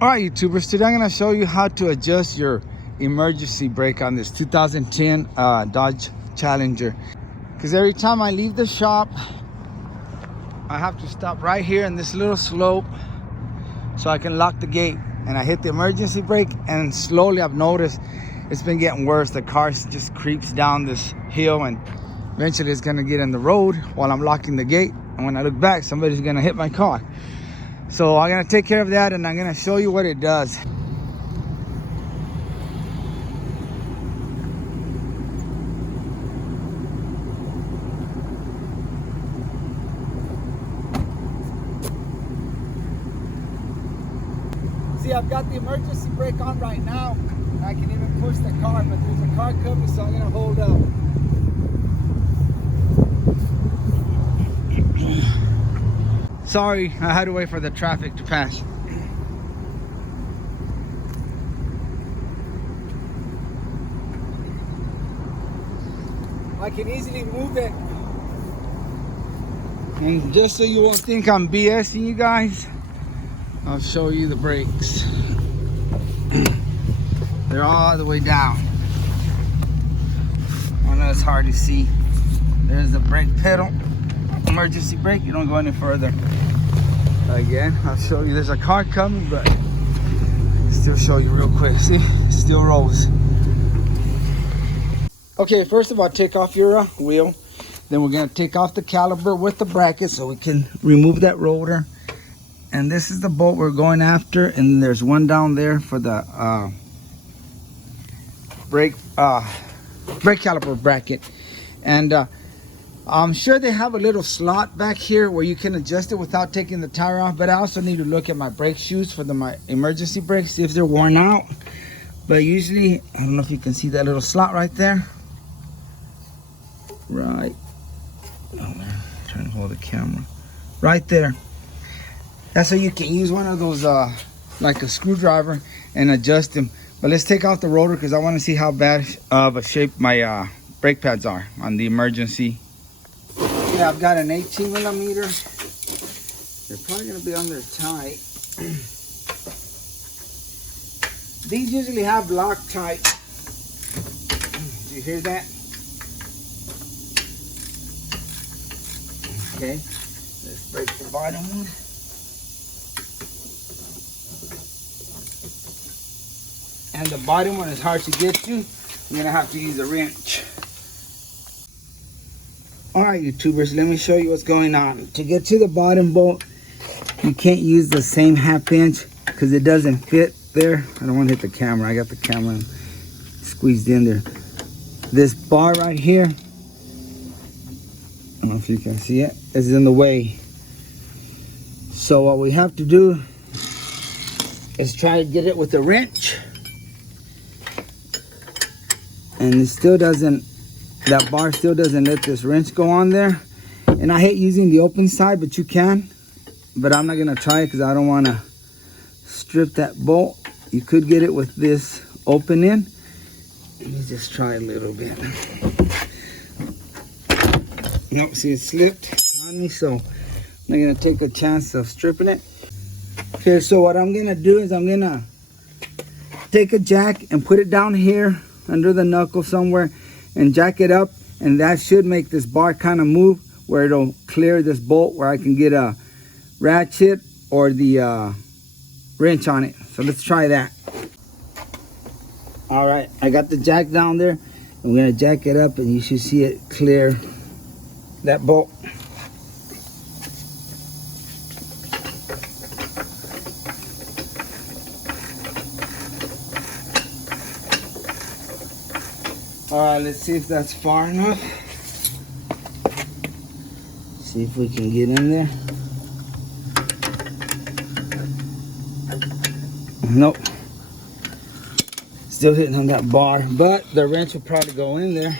All right, YouTubers, today I'm going to show you how to adjust your emergency brake on this 2010 Dodge Challenger. Because every time I leave the shop, I have to stop right here in this little slope so I can lock the gate. And I hit the emergency brake, and slowly I've noticed it's been getting worse. The car just creeps down this hill, and eventually it's going to get in the road while I'm locking the gate. And when I look back, somebody's going to hit my car. So I'm going to take care of that, and I'm going to show you what it does. See, I've got the emergency brake on right now. And I can even push the car, but there's a car coming, so I'm going to hold up. Sorry, I had to wait for the traffic to pass. I can easily move it. And just so you won't think I'm BSing you guys, I'll show you the brakes. They're all the way down. I know it's hard to see. There's the brake pedal. Emergency brake, you don't go any further. Again, I'll show you. There's a car coming, but I'll still show you real quick. See, it still rolls. Okay, first of all, take off your wheel. Then we're gonna take off the caliper with the bracket so we can remove that rotor. And this is the bolt we're going after, and there's one down there for the brake caliper bracket. And I'm sure they have a little slot back here where you can adjust it without taking the tire off, but I also need to look at my brake shoes for my emergency brakes, see if they're worn out. But usually, I don't know if you can see that little slot right there. Right. Oh, I'm trying to hold the camera. Right there. That's how you can use one of those, like a screwdriver, and adjust them. But let's take off the rotor because I want to see how bad of a shape my brake pads are on the emergency. Yeah, I've got an 18 millimeter. They're probably going to be on there tight. These usually have Loctite. Do you hear that? Okay, let's break the bottom one. And the bottom one is hard to get to. You're gonna have to use a wrench. All right, YouTubers, let me show you what's going on. To get to the bottom bolt, you can't use the same half inch because it doesn't fit there. I don't want to hit the camera. I got the camera squeezed in there. This bar right here, I don't know if you can see it, is in the way. So what we have to do is try to get it with a wrench. And it still doesn't, that bar still doesn't let this wrench go on there. And I hate using the open side, but you can. But I'm not gonna try it because I don't wanna strip that bolt. You could get it with this open in. Let me just try a little bit. Nope, see, it slipped on me, so I'm not gonna take a chance of stripping it. Okay, so what I'm gonna do is I'm gonna take a jack and put it down here under the knuckle somewhere and jack it up, and that should make this bar kind of move where it'll clear this bolt where I can get a ratchet or the wrench on it. So let's try that. All right, I got the jack down there. I'm gonna jack it up and you should see it clear that bolt. All right, let's see if that's far enough. See if we can get in there. Nope. Still hitting on that bar, but the wrench will probably go in there.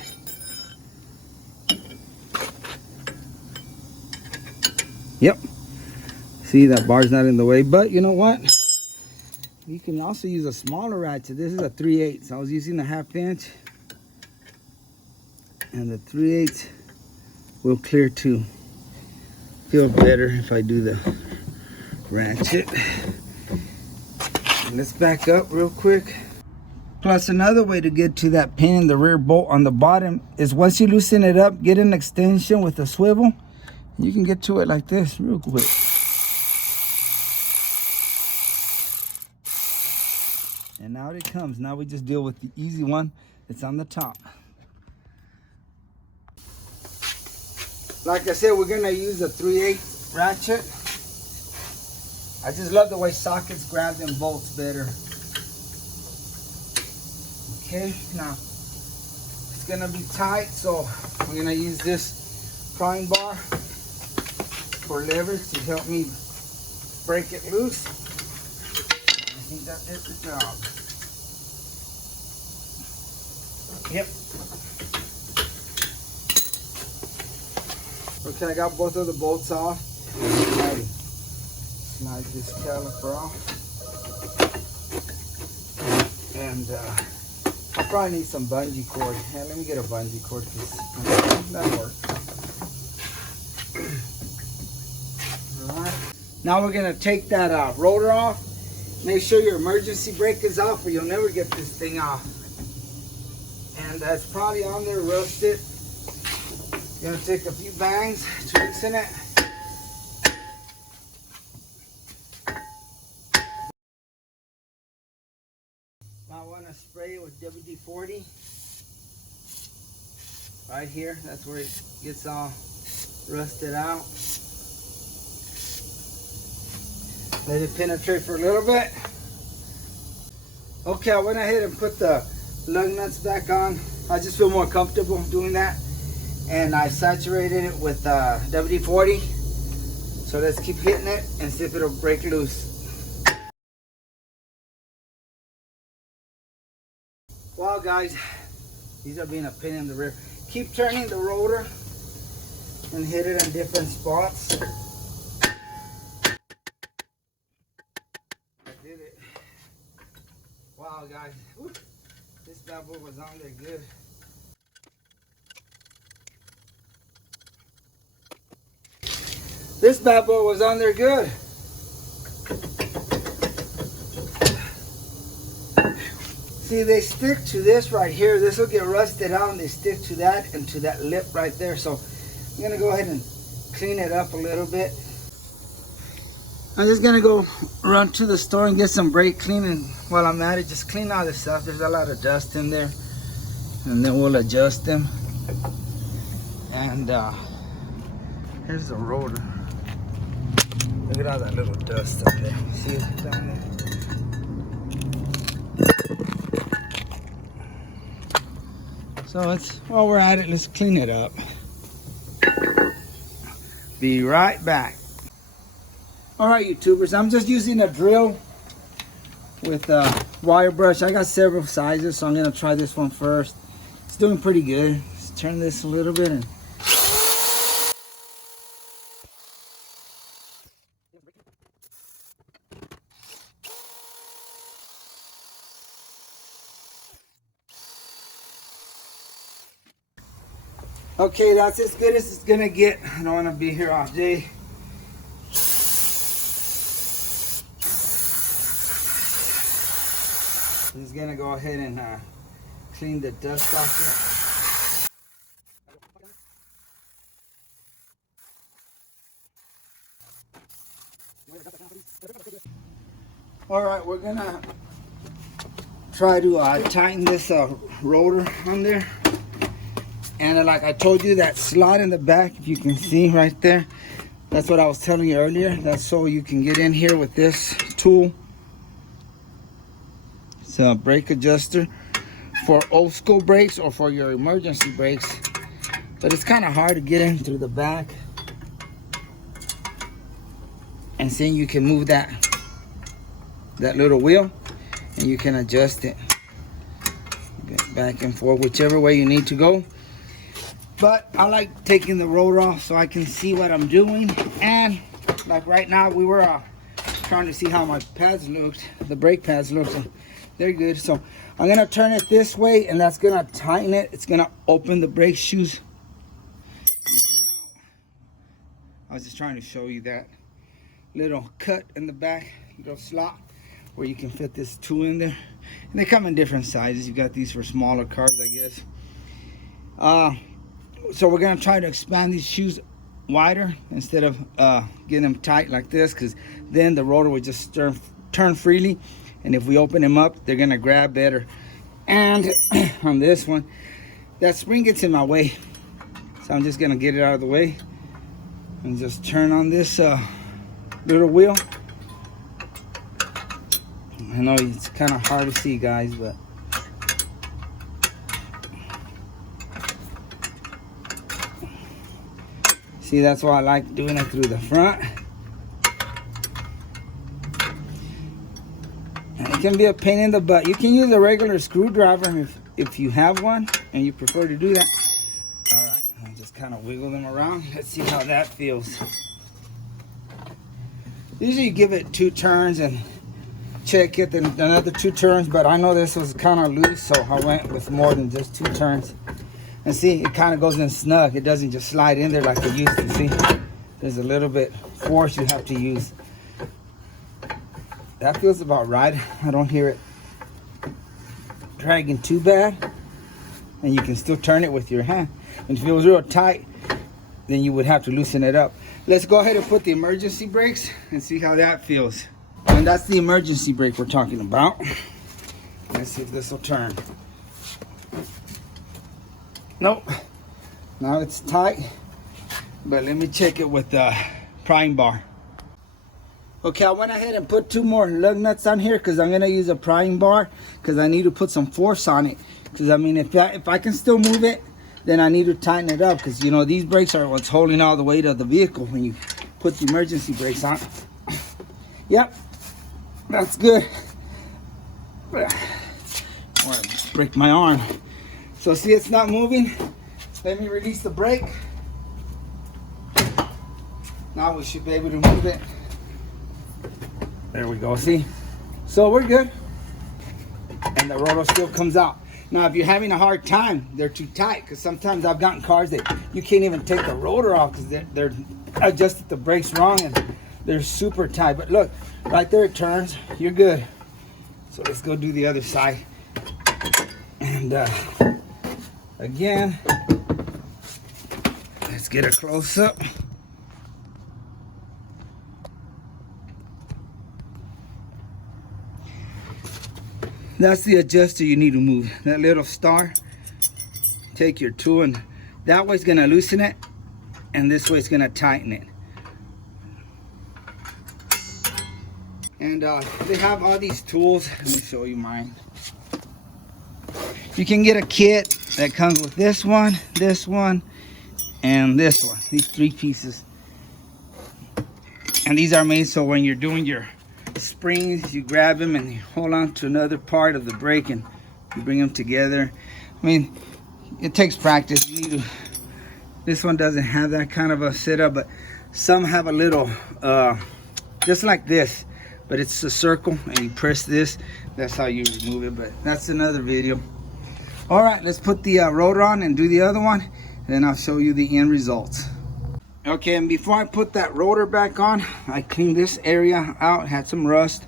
Yep. See, that bar's not in the way, but you know what? You can also use a smaller ratchet. This is a 3/8, so I was using a 1/2 inch. And the 3/8 will clear too. Feel better if I do the ratchet. Let's back up real quick. Plus, another way to get to that pin in the rear bolt on the bottom is once you loosen it up, get an extension with a swivel. You can get to it like this real quick. And out it comes. Now we just deal with the easy one. It's on the top. Like I said, we're gonna use a 3/8 ratchet. I just love the way sockets grab them bolts better. Okay, now it's gonna be tight, so I'm gonna use this prying bar for leverage to help me break it loose. I think that did the job. Yep. Okay, I got both of the bolts off. Slide this caliper off. And I'll probably need some bungee cord. Yeah, let me get a bungee cord because that works. Alright. Now we're going to take that rotor off. Make sure your emergency brake is off or you'll never get this thing off. And that's probably on there rusted. You're going to take a few bangs to loosen it. I want to spray it with WD-40 right here. That's where it gets all rusted out. Let it penetrate for a little bit. Okay, I went ahead and put the lug nuts back on. I just feel more comfortable doing that. And I saturated it with WD-40. So let's keep hitting it and see if it'll break loose. Wow guys, these are being a pain in the rear. Keep turning the rotor and hit it in different spots. I did it. Wow guys, whew. This bad boy was on there good. This bad boy was on there good. See, they stick to this right here. This will get rusted out and they stick to that and to that lip right there. So I'm gonna go ahead and clean it up a little bit. I'm just gonna go run to the store and get some brake cleaning. While I'm at it, just clean all this stuff. There's a lot of dust in there. And then we'll adjust them. And here's the rotor. Look at all that little dust up there. See it down there? So while we're at it, let's clean it up. Be right back. All right, YouTubers, I'm just using a drill with a wire brush. I got several sizes, so I'm gonna try this one first. It's doing pretty good. Let's turn this a little bit and okay, that's as good as it's gonna get. I don't wanna be here all day. I'm just gonna go ahead and clean the dust off it. All right, we're gonna try to tighten this rotor on there. And like I told you, that slot in the back, if you can see right there, that's what I was telling you earlier. That's so you can get in here with this tool. It's a brake adjuster for old school brakes or for your emergency brakes. But it's kind of hard to get in through the back. And then you can move that little wheel and you can adjust it back and forth, whichever way you need to go. But I like taking the rotor off so I can see what I'm doing. And like right now, we were trying to see how my pads looked, the brake pads looked. They're good. So I'm gonna turn it this way and that's gonna tighten it. It's gonna open the brake shoes. I was just trying to show you that little cut in the back, little slot. where you can fit this tool in there. And they come in different sizes. You got these for smaller cars, I guess. So we're gonna try to expand these shoes wider instead of getting them tight like this, because then the rotor would just turn freely, and if we open them up, they're gonna grab better. And on this one, that spring gets in my way, so I'm just gonna get it out of the way and just turn on this little wheel. I know it's kind of hard to see, guys, but see, that's why I like doing it through the front. And it can be a pain in the butt. You can use a regular screwdriver if you have one and you prefer to do that. All right, I'll just kind of wiggle them around. Let's see how that feels. Usually you give it 2 turns and check it, then another 2 turns, but I know this was kind of loose, so I went with more than just 2 turns. And see, it kind of goes in snug. It doesn't just slide in there like it used to. See, there's a little bit force you have to use. That feels about right. I don't hear it dragging too bad, and you can still turn it with your hand. And if it was real tight, then you would have to loosen it up. Let's go ahead and put the emergency brakes and see how that feels. And that's the emergency brake we're talking about. Let's see if this will turn. Nope. Now it's tight, but let me check it with the prying bar. Okay, I went ahead and put 2 more lug nuts on here because I'm gonna use a prying bar, because I need to put some force on it. Because I mean, if I can still move it, then I need to tighten it up, because you know these brakes are what's holding all the weight of the vehicle when you put the emergency brakes on. Yep, that's good. I want to break my arm. So see, it's not moving. Let me release the brake. Now we should be able to move it. There we go, see? So we're good. And the rotor still comes out. Now if you're having a hard time, they're too tight, because sometimes I've gotten cars that you can't even take the rotor off because they're adjusted the brakes wrong and they're super tight. But look, right there it turns. You're good. So let's go do the other side. And again, let's get a close up. That's the adjuster you need to move. That little star. Take your tool, and that way it's gonna loosen it, and this way it's gonna tighten it. And they have all these tools. Let me show you mine. You can get a kit that comes with this one, and this one. These 3 pieces. And these are made so when you're doing your springs, you grab them and you hold on to another part of the brake and you bring them together. I mean, it takes practice. You need to, this one doesn't have that kind of a setup, but some have a little, just like this, but it's a circle and you press this. That's how you remove it, but that's another video. All right, let's put the rotor on and do the other one, and then I'll show you the end results. Okay, and before I put that rotor back on, I cleaned this area out, had some rust,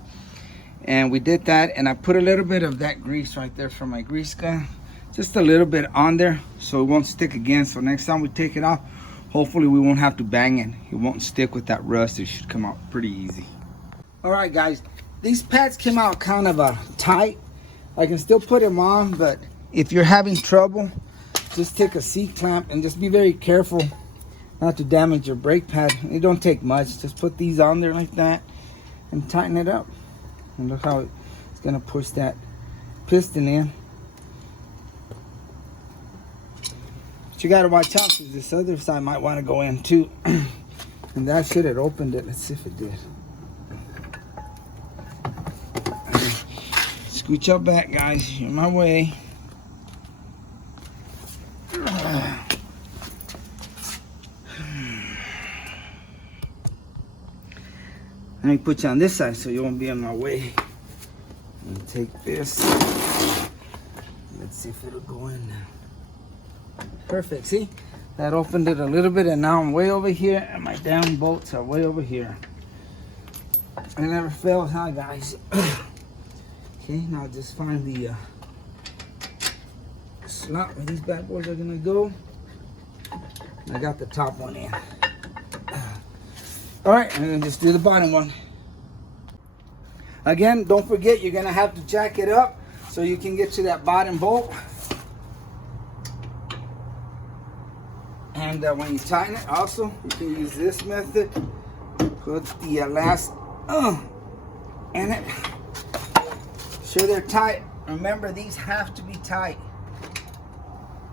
and we did that, and I put a little bit of that grease right there from my grease gun, just a little bit on there so it won't stick again. So next time we take it off, hopefully we won't have to bang it. It won't stick with that rust. It should come out pretty easy. All right, guys, these pads came out kind of tight. I can still put them on, but if you're having trouble, just take a C-clamp and just be very careful not to damage your brake pad. It don't take much. Just put these on there like that and tighten it up. And look how it's gonna push that piston in. But you gotta watch out, because this other side might want to go in too. And that should have opened it. Let's see if it did. Scooch up back, guys. You're in my way. Let me put you on this side so you won't be in my way. And take this. Let's see if it'll go in now. Perfect, see? That opened it a little bit, and now I'm way over here, and my damn bolts are way over here. It never fails, huh, guys? Okay, now just find the slot where these bad boys are gonna go. I got the top one in. All right, and then just do the bottom one. Again, don't forget, you're gonna have to jack it up so you can get to that bottom bolt. And when you tighten it, also, you can use this method. Put the last in it. Sure they're tight. Remember, these have to be tight.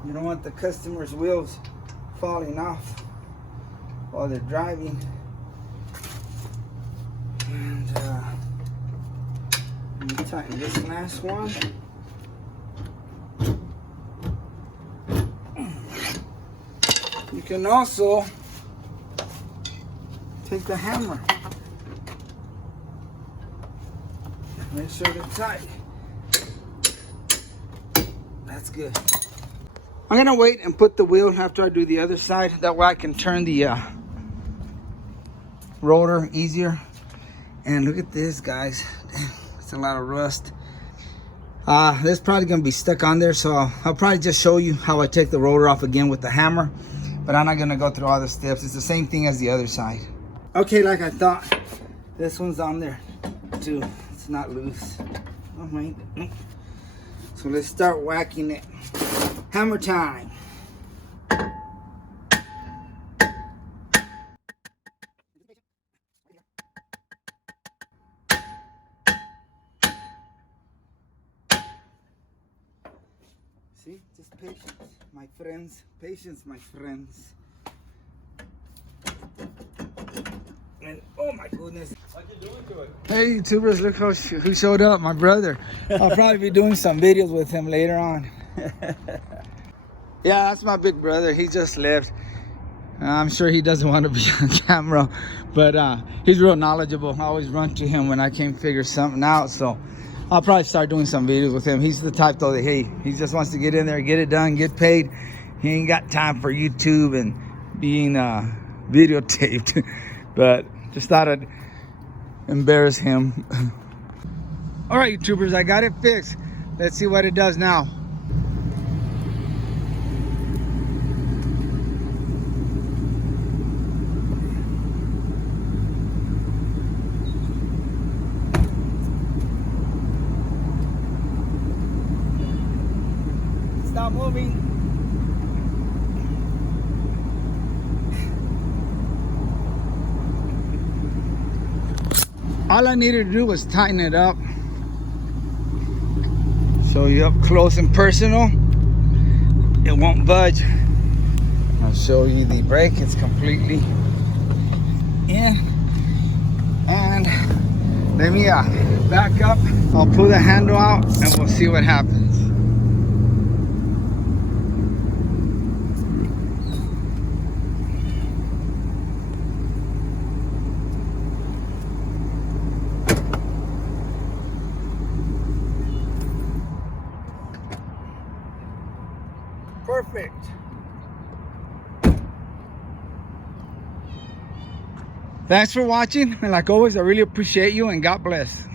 You don't want the customer's wheels falling off while they're driving. And let me tighten this last one. You can also take the hammer. Make sure they're tight. That's good. I'm gonna wait and put the wheel after I do the other side. That way I can turn the rotor easier. And look at this, guys. It's a lot of rust. This is probably gonna be stuck on there, so I'll probably just show you how I take the rotor off again with the hammer. But I'm not gonna go through all the steps. It's the same thing as the other side. Okay, like I thought, this one's on there too. It's not loose. Oh my. So let's start whacking it. Hammer time. See, just patience, my friends. Patience, my friends. And oh my goodness. What you doing to it? Hey YouTubers, look who showed up, my brother. I'll probably be doing some videos with him later on. Yeah, that's my big brother. He just left. I'm sure he doesn't want to be on camera, but he's real knowledgeable. I always run to him when I can't figure something out, so I'll probably start doing some videos with him. He's the type though that, hey, he just wants to get in there, get it done, get paid. He ain't got time for YouTube and being videotaped. But just thought I'd embarrass him. All right, YouTubers, I got it fixed. Let's see what it does now. Stop moving. All I needed to do was tighten it up. Show you up close and personal. It won't budge. I'll show you the brake. It's completely in. And let me back up. I'll pull the handle out and we'll see what happens. Perfect. Thanks for watching, and like always, I really appreciate you, and God bless.